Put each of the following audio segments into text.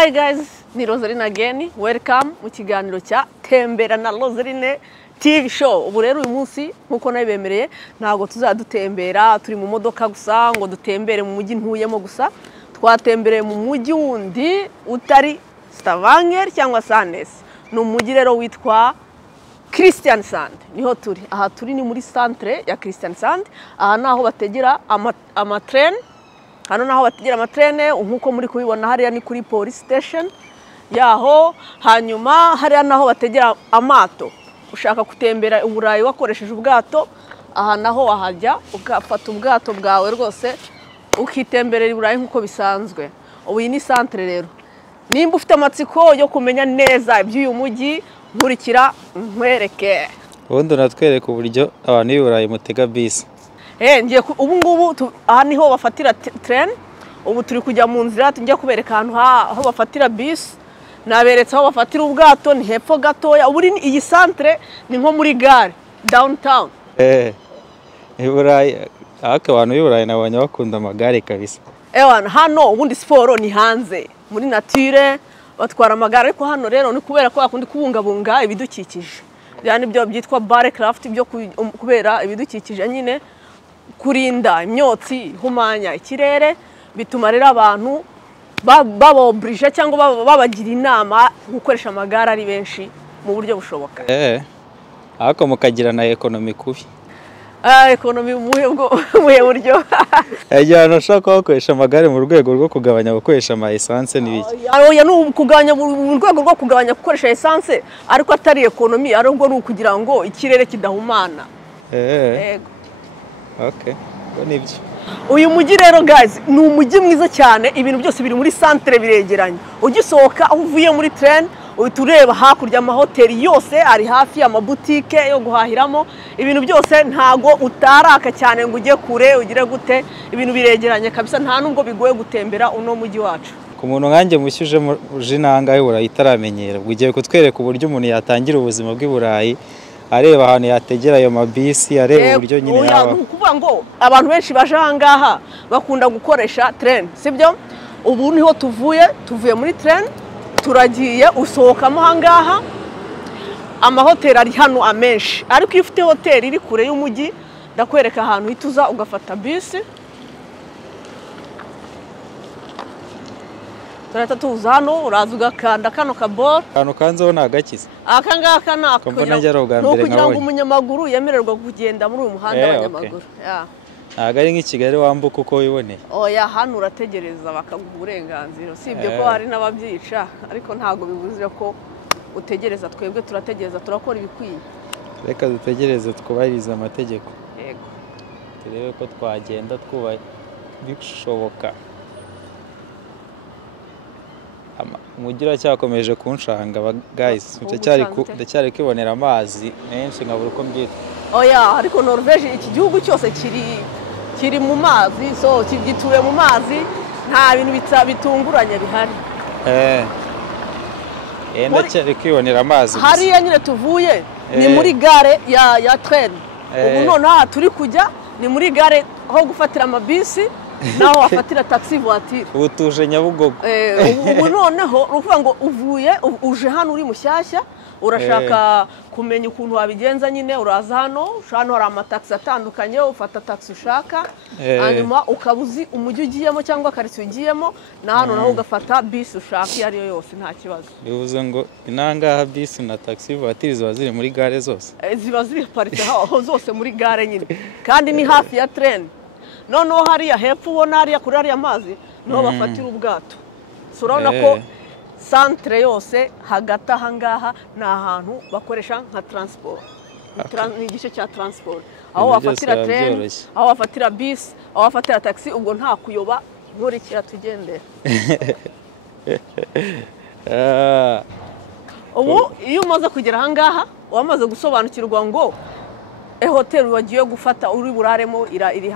Hi guys, ni Rosaline again. Welcome mu kiganiro cya Tembera na Rosaline TV show. Ubu rero uyu munsi nkuko nabibemereye ntago tuzadutembera turi mu modoka gusa ngo dutembere mu mujyi ntuyemo gusa. Twatembereye mu mujyi wundi utari Stavanger cyangwa Sandnes. Ni umujyi rero witwa Kristiansand. Niho turi. Aha turi ni muri centre ya Kristiansand. Aha naho bategera amatrain. Hano naho bategera amatrene nkuko muri kubibona hariya ni kuri police station yaho. Hanyuma hariya naho bategera amato. Ushaka kutembera uburayi wakoresheje ubwato, aha naho wahajya ugafata ubwato bwawe rwose ukitemberera uburayi nkuko bisanzwe. Ubu ni centre rero. Nimba ufite amatsiko yo kumenya neza iby'uyu mujyi nkurikira nkwereke. Ubundi natwereka uburyo abantu b'uburayi mutega bisi. Ngiye ubu ngubu aha niho bafatira train. Ubu turi kujya mu nzira tujya kubereka ahantu aho bafatira bus. Naberetse aho bafatira ubwato ni hepfo gatoya. Ubu iyi centre ni nko muri gare downtown. Iburayi abantu b'uburayi nabonye bakunda amagare kabisa. Hano ubundi siporo ni hanze muri nature batwara amagare, ariko hano rero ni kubera ko bakundi kubungabunga ibidukikije. Yani byo byitwa barcraft byo kubera ibidukikije nyine, kurinda imyotsi humanya ikirere, bituma rero abantu babobrije cyangwa babagira inama gukoresha amagare ari benshi mu buryo bushoboka. Ariko mukagira na economy kubi. Economy muhe buryo. Ejyana ushaka gukoresha amagare mu rwego rwo kugabanya gukoresha ama essence n'ibiki. Oya no kugabanya mu rwego rwo kugabanya gukoresha essence, ariko atari economy, ariko ni ukugira ngo ikirere kidahumana. Yego. Okay. Nibyo. Uyu mujyi rero guys ni umujyi mwiza cyane, ibintu byose biri muri centre biregeranye. Ugisohoka aho uvuye muri train utureba hakurya amahoteli yose ari hafi, amabutike yo guhahiramo, ibintu byose ntago utaraka cyane ngo ujye kure ugire gute, ibintu biregeranye kabisa, nta nubwo bigoye gutembera uno mujyi wacu. Ku muntu nkanjye mushyuje mu jinanga y'uburayi itaramenyera, ugiye kutwereka uburyo umuntu yatangira ubuzima bw'iburayi, areba ahantu yategera ayo mabisi, areba uburyo nyine yaba. Kuvuga ngo abantu benshi baje ahangaha bakunda gukoresha train, sibyo? Ubu niho tuvuye muri train, turagiye usohokamo ahangaha. Amahoteli ari hano amenshi, ariko iyo ufite hoteli iri kure y'umujyi ndakwereka ahantu hituza ugafata bisi. Turata tuza hano uraza ugakanda kano kabor. Kano kanzeho nagakiza. Aka ngaka kugira ngo umunyamaguru yemererwa kugenda muri uyu muhanda w'abanyamaguru. Ntago ari nk'Ikigali wambuka uko wiboneye. Oya, hano urategereza bakaguha uburenganzira. Sibyo ko hari n'ababyica, ariko ntago bivuze ko utegereza. Twebwe turategereza, turakora ibikwiye. Reka dutegereze twubahiriza amategeko. Yego. Turebe ko twagenda twubaye bishoboka. Umugira cyakomeje kunshanga guys, ndacyari kwibonera amazi menshi nkabura uko mbyita. Oya, ariko Norvège iki gihugu cyose kiri mu mazi, so kigituye mu mazi, nta bintu bitunguranye bihari. Ndacyari kwibonera amazi. Hariya nyine tuvuye ni muri gare ya train. Ubu noneho turi kujya ni muri gare aho gufatira amabisi naho wafatira taxi voiture. Ubu tuje Nyabugogo. Ubu noneho uvuga ngo uje hano uri mushyashya, urashaka kumenya ukuntu wabigenza nyine, uraza hano hari amataxi atandukanye, ufata taxi ushaka, hanyuma ukabuzi umujyi ugiyemo cyangwa quartier ugiyemo, na hano naho ugafata bisi ushaka iyo ari yo yose nta kibazo. Bivuze ngo inangaha bisi na taxi voiture ziba ziri muri gare zose. Ziba ziri paritse aho zose muri gare nyine, kandi ni hafi ya train. Noneho hariya hepfo ubona hariya kuri hariya amazi niho bafatira ubwato. So urabona ko centre yose hagati ahangaha ni ahantu bakoresha nka transport. Ni igice cya transport. Aho wafatira train, aho wafatira bus, aho wafatira taxi, ubwo nta kuyoba, nkurikira tugendera. Ubu iyo umaze kugera ahangaha wamaze gusobanukirwa ngo hotel wagiye gufata uri buraremo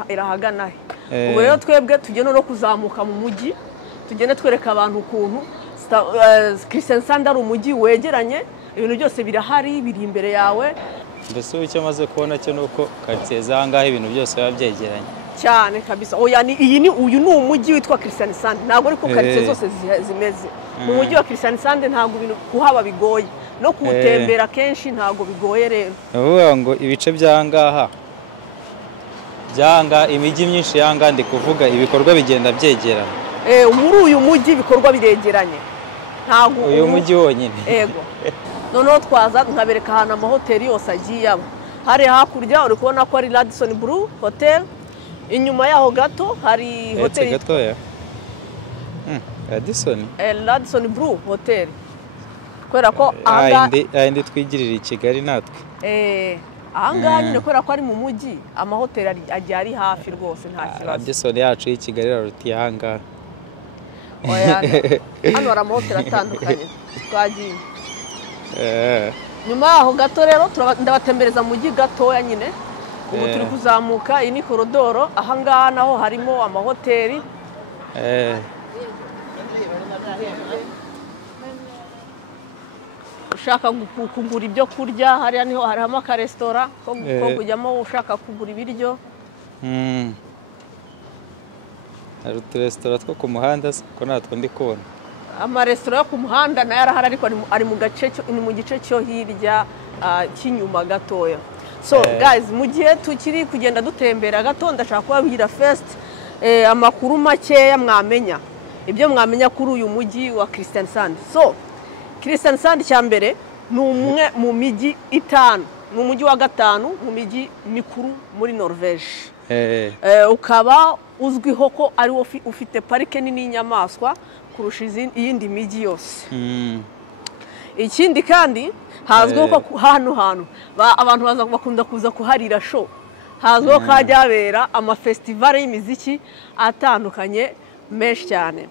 irahagana he. Ubu rero twebwe tugenda no kuzamuka mu mujyi, tugenda twereka abantu ukuntu Kristiansand ari umujyi wegeranye, ibintu byose birahari, biri imbere yawe. Mbese icyo maze kubona cyo nuko quartier zangahe ibintu byose biba byegeranye. cyane kabisa. Oya uyu ni umujyi witwa Christian Sand, ntabwo ariko quartier zose zimeze. Mu mujyi wa Christian Sand ntabwo ibintu kuhaba bigoye, no kuwutembera kenshi ntabwo bigoye rero. Uvuga ngo ibice by'ahangaha byanga imijyi myinshi yanga ndi kuvuga ibikorwa bigenda byegerana. Muri uyu mujyi ibikorwa biregeranye, ntabwo uyu mujyi wonyine. Yego. Noneho twaza nkabereka ahantu amahoteli yose agiye aba. Hari hakurya uri kubona ko ari Radisson Blu Hotel, inyuma yaho gato hari hoteli gatoya. Radisson Blu Hotel. Kubera ko ahandi twigirira i Kigali natwe. Ahangaha nyine kubera ko ari mu mujyi amahoteli agiye ari hafi rwose nta kibazo. Radisson yacu y'i Kigali rarutiye ahangaha. Hano hari amahoteli atandukanye twagiye. Nyuma yaho gato rero ndabatembereza mu mujyi gatoya nyine. Ubu turi kuzamuka, iyi ni korodoro, ahangaha naho harimo amahoteli. Ushaka kugura ibyo kurya, hariya niho harimo akaresitora ko kujyamo ushaka kugura ibiryo. Hari uturesitora two ku muhanda ko natwo ndi kubona. Amaresitora yo ku muhanda nayo arahari ariko ari mu gice cyo hirya cy'inyuma gatoya. So guys, mu gihe tukiri kugenda dutembera gato ndashaka kubabwira first amakuru makeya mwamenya. Ibyo mwamenya kuri uyu mujyi wa Christian Sand. So Christian Sand cyambere ni umwe mu mijyi 5, ni umujyi wa 5 mu mijyi mikuru muri Norvège. Ukaba uzwiho ko ari ufite parike nini y'inyamaswa kurusha iyindi mijyi yose. Ikindi kandi hazwiho ko hano abantu bakunda kuza kuharira show. Hazwiho ko hajya habera amafestival y'imiziki atandukanye menshi cyane.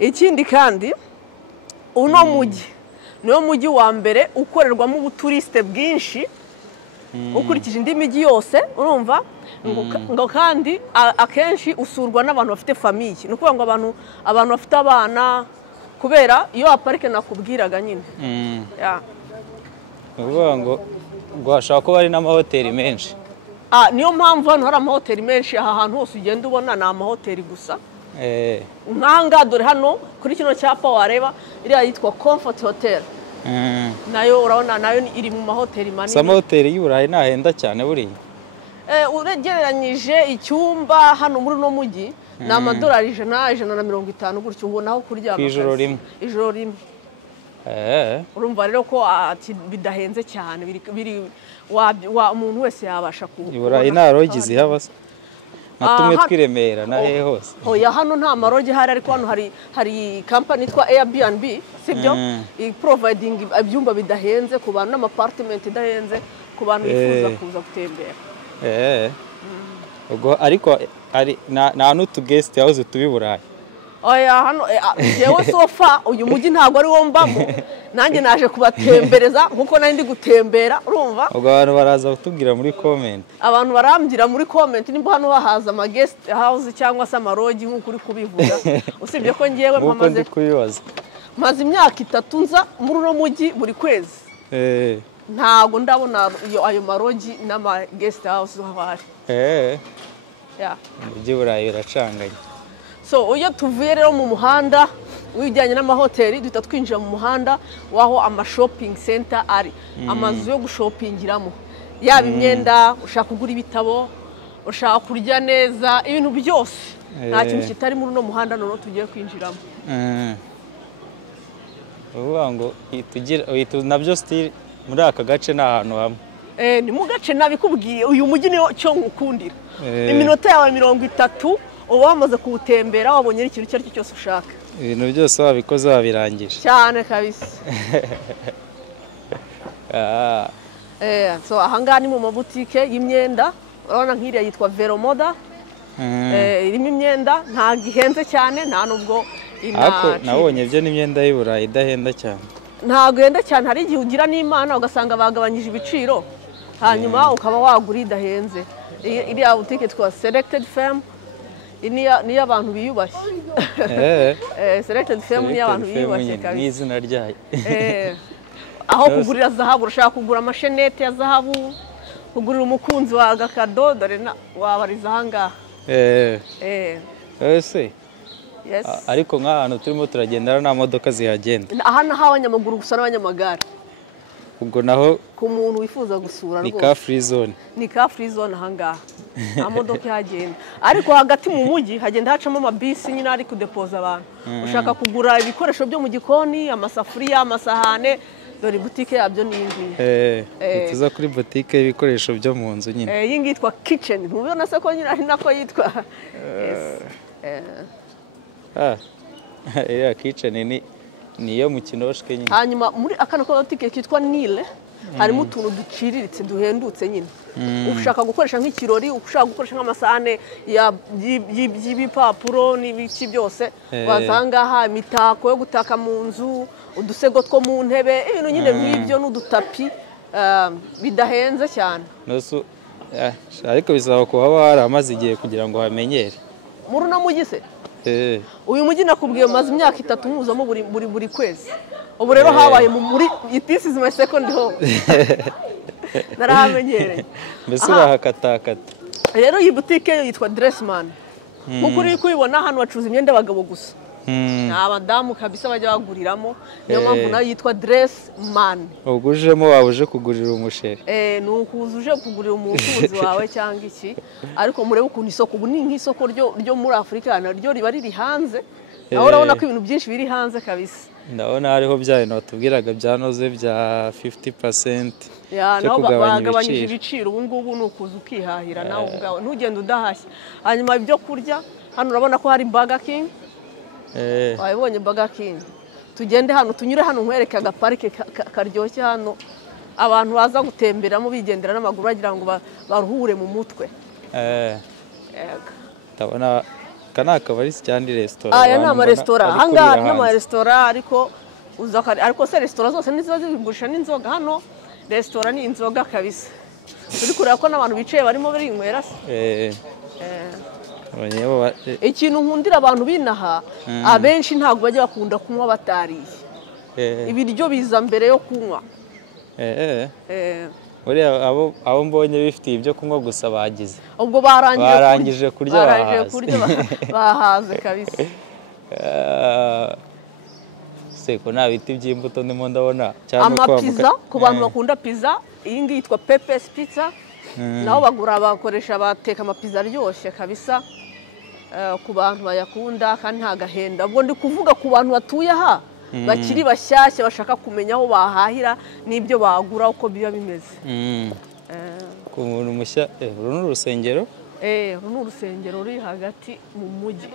Ikindi kandi uno mujyi niwo mujyi wa mbere ukorerwamo ubuturiste bwinshi ukurikije indi mijyi yose, urumva ngo kandi akenshi usurwa n'abantu bafite famille. Ni ukuvuga ngo abantu bafite abana, kubera iyo aparike nakubwiraga nyine. Uvuga ngo hashobora kuba hari n'amahoteli menshi. Niyo mpamvu hano hari amahoteli menshi. Aha hantu hose ugenda ubona ni amahoteli gusa. Nkanga dore hano kuri kino cyapa wareba iriya yitwa Comfort Hotel. Nayo urabona nayo iri mu mahoteli manini. Amahoteli y'Uburayi nahenda cyane buriya. Uregeranyije icyumba hano muri no mujyi ni amadolari 150 gutyo ubonaho kuryama ijoro rimwe. Urumva rero ko bidahenze cyane, umuntu wese yabasha kuba. Iburayi nta rogi zihaba se? Natumwe twiremera na he hose. Oya, hano nta marogi hari, ariko hano hari company yitwa Airbnb, sibyo? Providing ibyumba bidahenze ku bantu n'amapartment idahenze ku bantu bifuza kuza gutembera. Ubwo ariko nta n'utu guest house tubiburaye. Oya, hano yewe sofa uyu mujyi ntabwo ari wo mbamo, nanjye naje kubatembereza nkuko nari ndi gutembera, urumva? Ubwo abantu baraza kutubwira muri comment. Abantu barambira muri comment nimba hano bahaza ama guest house cyangwa se amarogi nkuko uri kubivuga. Usibye ko ngiyewe maze imyaka 3 nza muri uno mujyi buri kwezi. Ntabwo ndabona ayo marogi n'ama guest house bahari. Umujyi Burayi uracanganye. So uyo tuvuye rero mu muhanda wijyanye n'amahoteli duhita twinjira mu muhanda waho ama shopping center ari, amazu yo gushopingiramo, yaba imyenda, ushaka kugura ibitabo, ushaka kurya neza, ibintu byose. Nta kintu kitari muri no muhanda none tugiye kwinjiramo. Uvuga ngo nabyo still muri aka gace n'ahantu hamwe. Ni mu gace nabikubwiye, uyu mujyi niyo cyo ngukundira. Iminota yawe 30 uba wamaze kuwutembera, wabonye ikintu icyo ari cyo cyose ushaka. Ibintu byose wabikoze wabirangije cyane kabisa. So ahangaha ni mu mabutike y'imyenda, urabona nk'iriya yitwa Veromoda. Irimo imyenda ntabwo ihenze cyane, nta nubwo nabonye byo n'imyenda y'Uburayi idahenda cyane. Ntabwo yenda cyane, hari igihe ugira n'Imana ugasanga bagabanyije ibiciro, hanyuma ukaba wagura idahenze. Iriya butike yitwa Selected Femme, niyo abantu biyubashye. Selected Femme niyo abantu biyubashye kabisa. Ni izina ryayo. Aho kugurira zahabu, urashaka kugura amashenete ya zahabu, kugurira umukunzi wa agakado dore wabariza ahangaha ese ariko nk'ahantu turimo turagendera nta modoka zihagenda aha naho abanyamaguru gusa n'abanyamagare ubwo naho ku muntu wifuza gusura ni car free zone ni car free zone ahangaha nta modoka ihagenda ariko hagati mu mujyi hagenda hacamo amabisi nyine ari kudepoza abantu ushaka kugura ibikoresho byo mu gikoni amasafuriya amasahane dore butike yabyo ni iyi tuza kuri butike y'ibikoresho byo mu nzu nyine iyi ngiyi yitwa kitchen ntubona se ko nyine ari nako yitwa iriya kitchen niyo mu kinoshwe nyine hanyuma muri akana butike kitwa Nile harimo utuntu duciriritse duhendutse nyine ushaka gukoresha nk'ikirori ushaka gukoresha nk'amasahane y'ibipapuro n'ibiki byose wazangaha imitako yo gutaka mu nzu udusego two mu ntebe ibintu nyine nk'ibyo n'udutapi bidahenze cyane ariko bisaba ko haba haramaze igihe kugira ngo hamenyere muri uno mujyi se uyu mujyi nakubwiye maze imyaka 3 muzamo buri kwezi ubu rero habaye muri this is my second home narahamenyereye mbese urahakatakata rero iyi butike yo yitwa Dressman nkuko uri kubibona hano bacuruza imyenda y'abagabo gusa abadamu kabisa bajya baguriramo niyo mpamvu nayo yitwa Dressman ubwo ujemo waba uje kugurira umusheri ni ukuza uje kugurira umukunzi wawe cyangwa iki ariko murebe ukuntu isoko ubu ni nk'isoko ryo muri Afurika naryo riba riri hanze naho urabona ko ibintu byinshi biri hanze kabisa ndabona hariho bya bintu batubwiraga byanoze bya 50% naho bagabanyije ibiciro ubu ngubu ni ukuza ukihahira nawe ubwawe ntugende udahashye hanyuma ibyo kurya hano urabona ko hari Burger King wabibonye Burger King tugende hano tunyure hano nkwereke agaparike karyoshye hano abantu baza gutemberamo bigendera n'amaguru bagira ngo baruhure mu mutwe ndabona kana akabari cyangwa restaurant aya ni amaresitora ahangaha ni amaresitora ariko se resitora zose niziba zigurisha n'inzoga hano resitora ni inzoga kabisa turi kureba ko n'abantu bicaye barimo barinywera ikintu nkundira abantu binaha abenshi ntabwo bajya bakunda kunywa batariye ibiryo biza mbere yo kunywa abo mbonye bifitiye ibyo kunywa gusa bagize ubwo barangije kurya bahaze kabisa seko nta biti by'imbuto ndimo ndabona amapiza ku bantu bakunda pizza iyi ngiyi yitwa Pepe's Pizza naho bakoresha bateka amapiza aryoshye kabisa ku bantu bayakunda kandi nta gahenda ubwo ndi kuvuga ku bantu batuye aha bakiri bashyashya bashaka kumenya aho bahahira n'ibyo bagura uko biba bimeze ku muntu mushya uru ni urusengero uru ni urusengero ruri hagati mu mujyi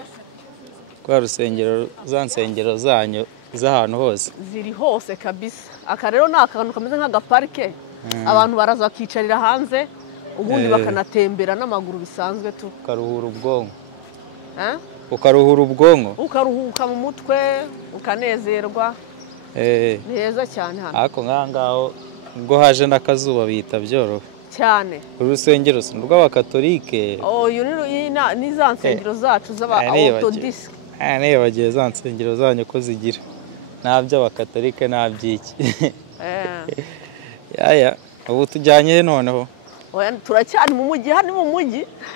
kwa rusengero za nsengero zanyu z'ahantu hose ziri hose kabisa aka rero ni akantu kameze nk'agaparike abantu baraza bakicarira hanze ubundi bakanatembera n'amaguru bisanzwe tu ukaruhura ubwonko ukaruhura ubwonko ukaruhuka mu mutwe ukanezerwa ni heza cyane hano ariko nk'ahangaho ubwo haje n'akazuba bihita byoroha cyane urusengero rw'abakatolike ni za nsengero zacu z'aba-orthodox niyo bagiye za nsengero zanyu ko zigira nta by'abakatolike nta by'iki ubu tujyanye noneho turacyari mu mujyi hano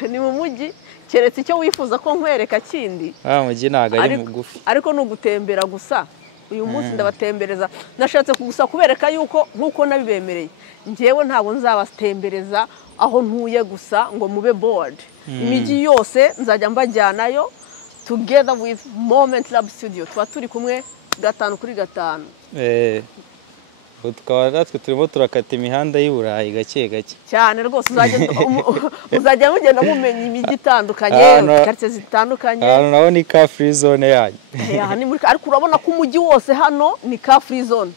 ni mu mujyi keretse icyo wifuza ko nkwereka kindi mujyi ntabwo ari mugufi ariko ni ugutembera gusa uyu munsi ndabatembereza nashatse gusa kubereka yuko nk'uko nabibemereye njyewe ntabwo nzabatembereza aho ntuye gusa ngo mube bored imijyi yose nzajya mbajyanayo together with Moment Lab Studio tuba turi kumwe 5x5 tukaba natwe turimo turakata imihanda y'u Burayi gake gake cyane rwose uzajya mugenda mumenya imijyi itandukanye quartiers zitandukanye hano naho ni car free zone yanyu ariko urabona ko umujyi wose hano ni car free zone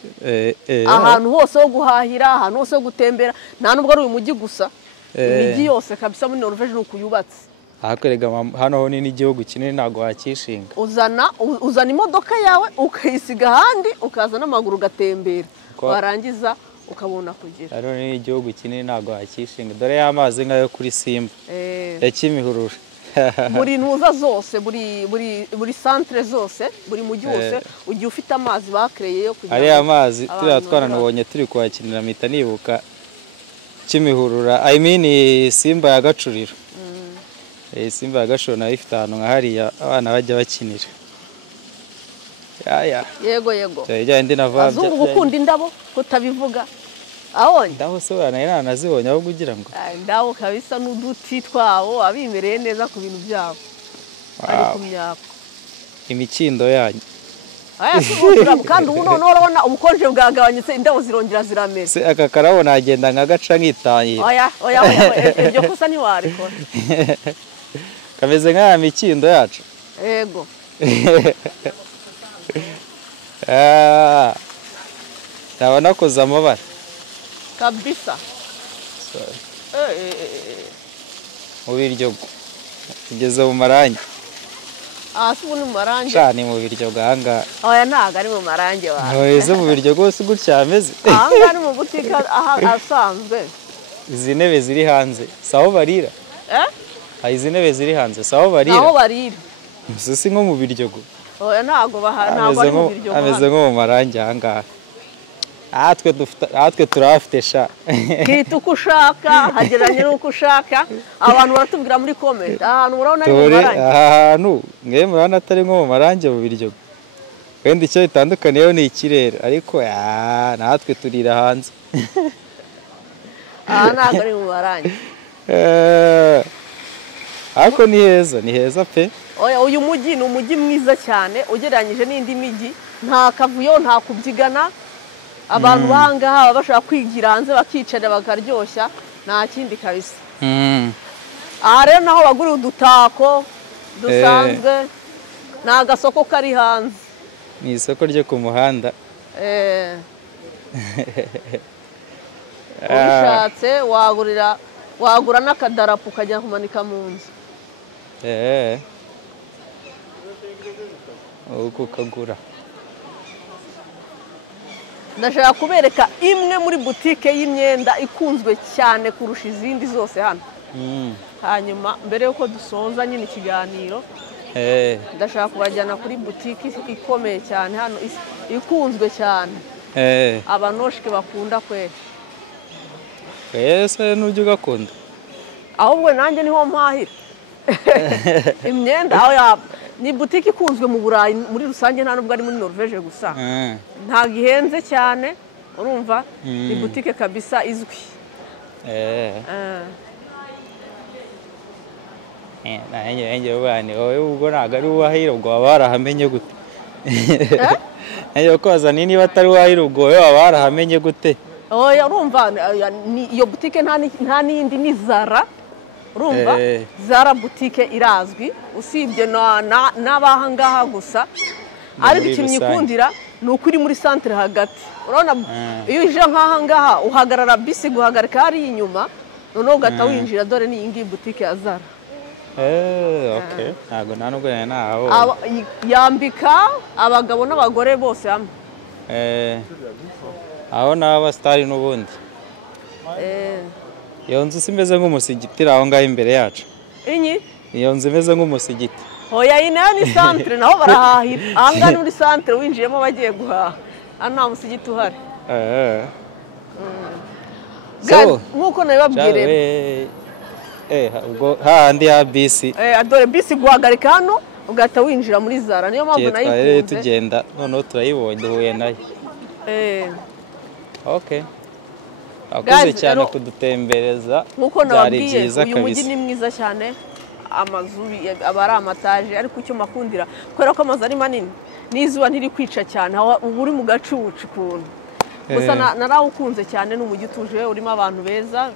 ahantu hose ho guhahira ahantu hose ho gutembera nta nubwo ari uyu mujyi gusa imijyi yose kabisa muri Norvège nuko yubatse hano ho ni n'igihugu kinini ntabwo wakishinga uzana imodoka yawe ukayisiga ahandi ukaza n'amaguru ugatembera warangiza ukabona kugira hano ni igihugu kinini ntabwo wakishinga dore y'amazi nk'ayo kuri Simba ya Kimihurura buri ntuza zose buri centre zose buri mujyi wose ugiye ufite amazi bakreye yo kugira ariya amazi turiya twananubonye turi kuhakinira mpita nibuka Kimihurura I mean Simba ya Gacuriro. Simba ya Gacuriro nayo ifite ahantu nka hariya abana bajya bakinira. Ya yego cyajya ndi navabye azungu gukunda indabo kutabivuga abonye ndaho so bana nazibonye aho kugira ngo ndabo kabisa n'uduti twabo abimereye neza ku bintu byabo ari ku myaka imikindo yanyu kandi ubu none urabona ubukonje bwagabanyitse indabo zirongera zirameze se aka karabo nagenda nkagaca nkitaye oya ibyo kosa ntiwarikora kameze nk'aya mikindo yacu yego ndabona koza amabara kabisa mu biryo tugeze mu marangi si ubu ni mu marangi cyane mu biryo gahanga oya ntabwo ari mu marangi wawe ntiweze mu biryo rwose gutya ameze ahangaha ni mu butike asanzwe izi ntebe ziri hanze saho barira izi ntebe ziri hanze saho barira aho barira si nko mu biryo oya ntabwo ari mu biryo ameze nko mu marangi ahangaha natwe turahafite sha kirita uko ushaka hageranye n'uko ushaka abantu baratubwira muri comment ahantu urabona ari mu marangi ahantu mwe murabona atari nko mu marangi mu biryo wenda icyo bitandukaniyeho ni ikirere ariko natwe turira hanze aha ntabwo ari mu marangi ariko ni heza pe oya uyu mujyi ni umujyi mwiza cyane ugereranyije n'indi mijyi nta kavuyo nta kubyigana abantu bahangaha baba bashaka kwigira hanze bakicara bakaryoshya nta kindi kabisa aha rero naho bagurira udutako dusanzwe ni agasoko kari hanze ni isoko ryo ku muhanda ubishatse wagura n'akadarapo ukajya kumanika mu nzu uko ukagura ndashaka kubereka imwe muri butike y'imyenda ikunzwe cyane kurusha izindi zose hano hanyuma mbere yuko dusoza nyine ikiganiro ndashaka kubajyana kuri butike ikomeye cyane hano ikunzwe cyane abanoshike bakunda kwera ese n'ujya ugakunda ahubwo nanjye niho mpahira imyenda aho yaba ni butike ikunzwe mu Burayi muri rusange nta nubwo ari muri Norvège gusa ntabwo ihenze cyane urumva ni butike kabisa izwi nanjye ubane wowe ubwo ntabwo ari uwahira ubwo waba warahamenye gute nanjye kwazana niba atari uwahira ubwo wowe waba warahamenye gute oya urumva iyo butike nta n'iyindi ni Zara urumva Zara butike irazwi usibye n'abahangaha gusa ariko ikintu nyikundira ni uko uri muri centre hagati urabona iyo uje nk'ahangaha uhagarara bisi guhagarika hariya inyuma noneho ugahita winjira dore ni iyi ngiyi butike ya Zara ntabwo nta nubwo naho yambika abagabo n'abagore bose hamwe aho ni abasitari n'ubundi iyo nzu imeze nk'umusigiti aho ngaho imbere yacu iyo nzu imeze nk'umusigiti oya iyi nayo ni centre naho barahahira aha ngaha ni muri centre winjiyemo bagiye guhaha hano nta musigiti uhari nk'uko nabibabwire hahandi ha bisi dore bisi guhagarika hano ugahita winjira muri Zara niyo mpamvu nayikunze tugenda noneho turayibonye duhuye nayo akoze cyane kudutembereza nk'uko nababwiye uyu mujyi ni mwiza cyane amazu aba ari amataje ariko icyo makundira kubera ko amazu ari manini n'izuba ntiri kwica cyane uba uri mu gacucu ukuntu gusa narawukunze cyane ni umujyi utuje urimo abantu beza